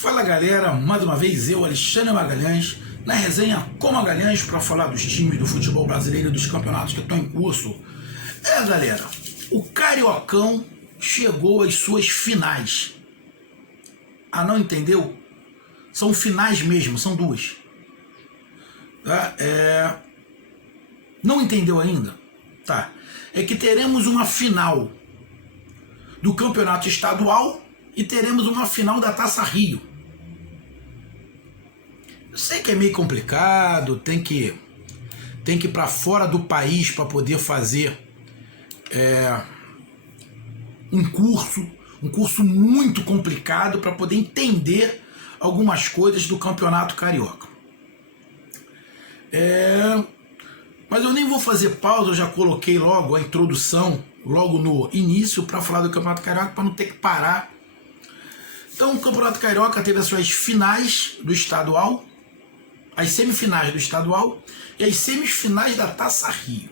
Fala galera, mais uma vez eu, Alexandre Magalhães, na resenha com Magalhães para falar dos times do futebol brasileiro e dos campeonatos que estão em curso. Galera, o Cariocão chegou às suas finais. Ah, não entendeu? São finais mesmo, são duas. Tá? Não entendeu ainda? Tá. É que teremos uma final do campeonato estadual e teremos uma final da Taça Rio. Eu sei que é meio complicado, tem que ir para fora do país para poder fazer um curso muito complicado para poder entender algumas coisas do campeonato carioca. Mas eu nem vou fazer pausa, eu já coloquei logo a introdução, logo no início, para falar do campeonato carioca, para não ter que parar. Então o campeonato carioca teve as suas finais do estadual, as semifinais do estadual e as semifinais da Taça Rio.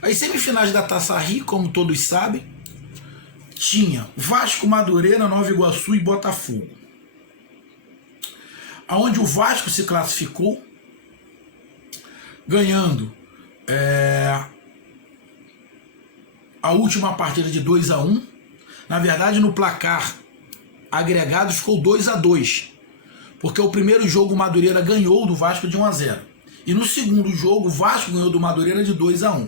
As semifinais da Taça Rio, como todos sabem, tinha Vasco, Madureira, Nova Iguaçu e Botafogo. Aonde o Vasco se classificou, ganhando a última partida de 2-1. Na verdade, no placar agregado ficou 2-2, porque o primeiro jogo o Madureira ganhou do Vasco de 1-0 e no segundo jogo o Vasco ganhou do Madureira de 2-1.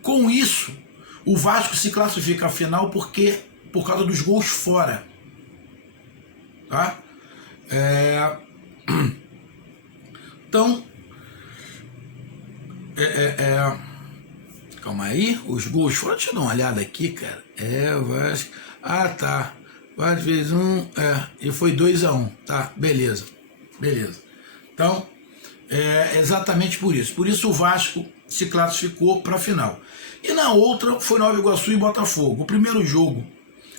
Com isso, o Vasco se classifica à final por causa dos gols fora, tá? Então, calma aí, os gols fora, deixa eu dar uma olhada aqui, cara. Vasco, tá. Vasco fez e foi 2-1, tá, beleza. Então, exatamente por isso. Por isso o Vasco se classificou para a final. E na outra foi Nova Iguaçu e Botafogo. O primeiro jogo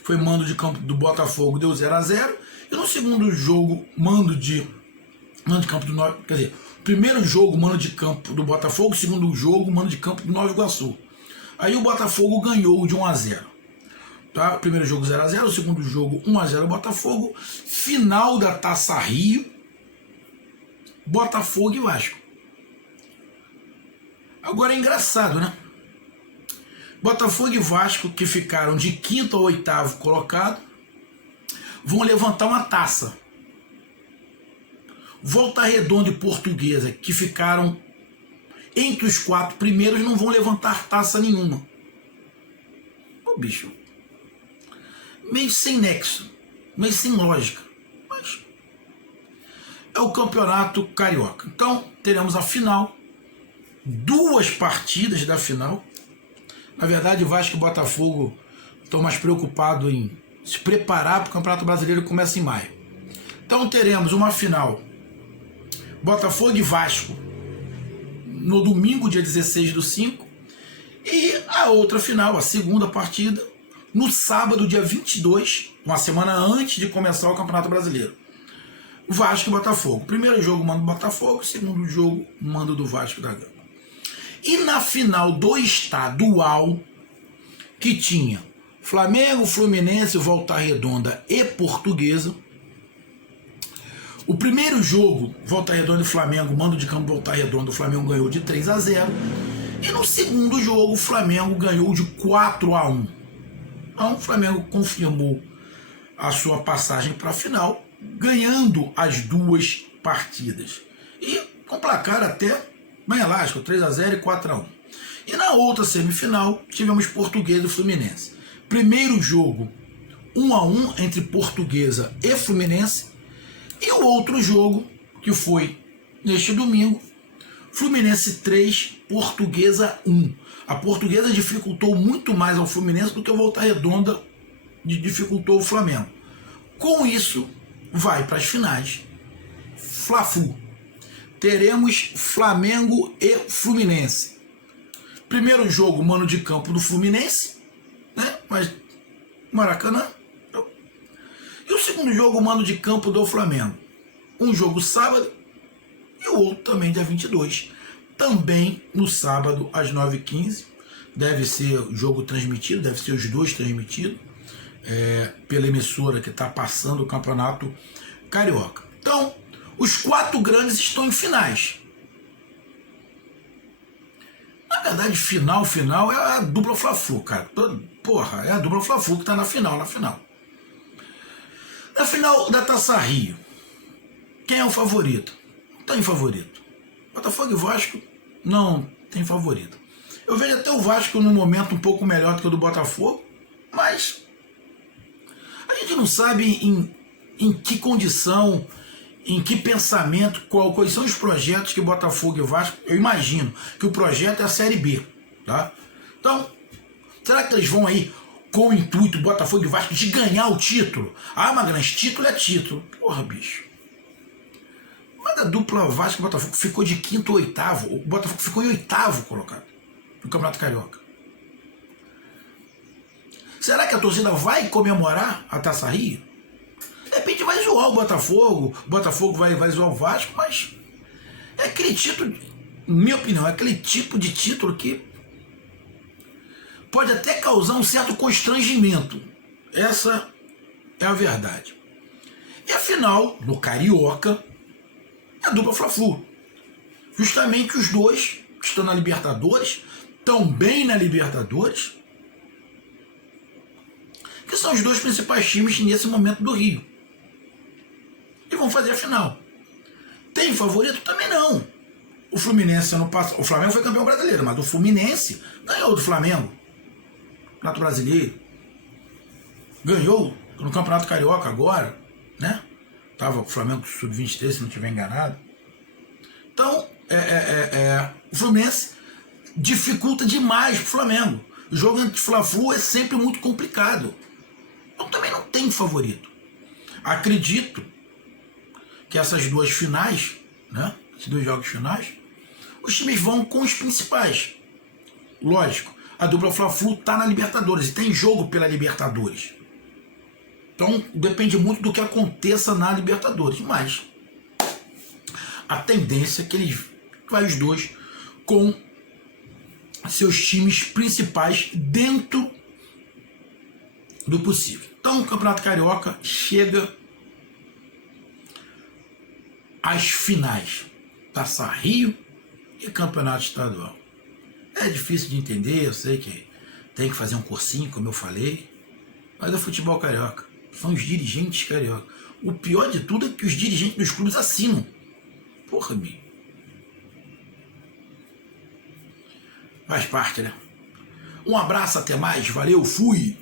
foi mando de campo do Botafogo, deu 0-0. E no segundo jogo, mando de campo do Nova... Quer dizer, primeiro jogo, mando de campo do Botafogo. Segundo jogo, mando de campo do Nova Iguaçu. Aí o Botafogo ganhou de 1-0. Tá? O primeiro jogo 0-0, o segundo jogo 1-0 Botafogo. Final da Taça Rio, Botafogo e Vasco. Agora é engraçado, né? Botafogo e Vasco, que ficaram de quinto a oitavo colocado, vão levantar uma taça. Volta Redonda e Portuguesa, que ficaram entre os 4 primeiros, não vão levantar taça nenhuma. Ô bicho, meio sem nexo, meio sem lógica, mas é o campeonato carioca. Então teremos a final, 2 partidas da final. Na verdade, o Vasco e o Botafogo estão mais preocupados em se preparar para o Campeonato Brasileiro que começa em maio. Então teremos uma final, Botafogo e Vasco, no domingo, dia 16/5, e a outra final, a segunda partida, no sábado, dia 22, uma semana antes de começar o Campeonato Brasileiro. Vasco e Botafogo. Primeiro jogo, mando do Botafogo, segundo jogo, mando do Vasco da Gama. E na final do estadual, que tinha Flamengo, Fluminense, Volta Redonda e Portuguesa. O primeiro jogo, Volta Redonda e Flamengo, mando de campo Volta Redonda, o Flamengo ganhou de 3-0. E no segundo jogo, o Flamengo ganhou de 4-1. Então, o Flamengo confirmou a sua passagem para a final, ganhando as 2 partidas. E com placar até bem elástico, 3-0 e 4-1. E na outra semifinal, tivemos Portuguesa e Fluminense. Primeiro jogo, 1-1 entre Portuguesa e Fluminense. E o outro jogo, que foi neste domingo, Fluminense 3, Portuguesa 1. A Portuguesa dificultou muito mais ao Fluminense do que o Volta Redonda dificultou o Flamengo. Com isso, vai para as finais. Fla-Flu. Teremos Flamengo e Fluminense. Primeiro jogo, mano de campo do Fluminense, né? Mas Maracanã. E o segundo jogo, mano de campo do Flamengo. Um jogo sábado e o outro também dia 22. Também no sábado, às 9h15. Deve ser o jogo transmitido, deve ser os 2 transmitidos. pela emissora que está passando o Campeonato Carioca. Então, os 4 grandes estão em finais. Na verdade, final é a dupla Fla-Flu, cara. Porra, é a dupla Fla-Flu que está na final. Na final da Taça Rio, quem é o favorito? Não tem favorito. Botafogo e Vasco não tem favorito. Eu vejo até o Vasco num momento um pouco melhor do que o do Botafogo, mas a gente não sabe em que condição, em que pensamento, quais são os projetos que Botafogo e Vasco. Eu imagino que o projeto é a Série B, tá? Então, será que eles vão aí com o intuito, Botafogo e Vasco, de ganhar o título? Ah, Magalhães, título é título. Porra, bicho. Mas a dupla Vasco e Botafogo ficou de 5º ou 8º. O Botafogo ficou em 8º colocado no Campeonato Carioca. Será que a torcida vai comemorar a Taça Rio? De repente vai zoar o Botafogo vai zoar o Vasco, mas é aquele título, na minha opinião, é aquele tipo de título que pode até causar um certo constrangimento. Essa é a verdade. E a final, no Carioca, é a dupla Fla-Flu. Justamente os dois que estão na Libertadores, tão bem na Libertadores, que são os 2 principais times nesse momento do Rio. E vão fazer a final. Tem favorito? Também não. O Fluminense ano passado, o Flamengo foi campeão brasileiro, mas o Fluminense ganhou do Flamengo, Campeonato Brasileiro. Ganhou no Campeonato Carioca agora, né? Tava o Flamengo sub-23, se não estiver enganado. Então, o Fluminense dificulta demais pro Flamengo. O jogo entre Fla-Flu é sempre muito complicado. Então também não tem favorito. Acredito que essas 2 finais, né? Esses 2 jogos finais, os times vão com os principais. Lógico, a dupla Fla-Flu está na Libertadores e tem jogo pela Libertadores. Então depende muito do que aconteça na Libertadores, mas a tendência é que eles vai os 2 com seus times principais dentro do possível. Então o Campeonato Carioca chega às finais, Taça Rio e Campeonato Estadual. É difícil de entender, eu sei que tem que fazer um cursinho, como eu falei, mas é o futebol carioca, são os dirigentes carioca. O pior de tudo é que os dirigentes dos clubes assinam. Porra, meu. Faz parte, né? Um abraço, até mais, valeu, fui!